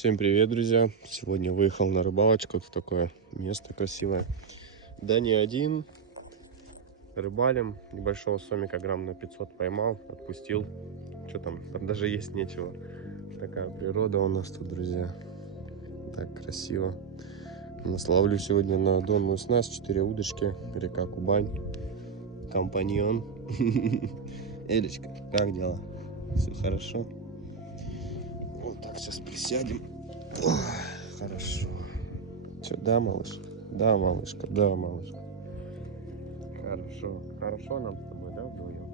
Всем привет, друзья! Сегодня выехал на рыбалочку в такое место красивое. Да не один. Рыбалим. Небольшого сомика грамм на 500 поймал, отпустил. Что там даже есть нечего. Такая природа у нас тут, друзья. Так красиво. Наславлю сегодня на донную снасть 4 удочки. Река Кубань. Компаньон. Элечка, как дела? Все хорошо? Вот так сейчас присядем. Ой, хорошо. Че, да, малыш? Да, малышка, да, малышка. Хорошо. Хорошо нам с тобой, да, вдвоем?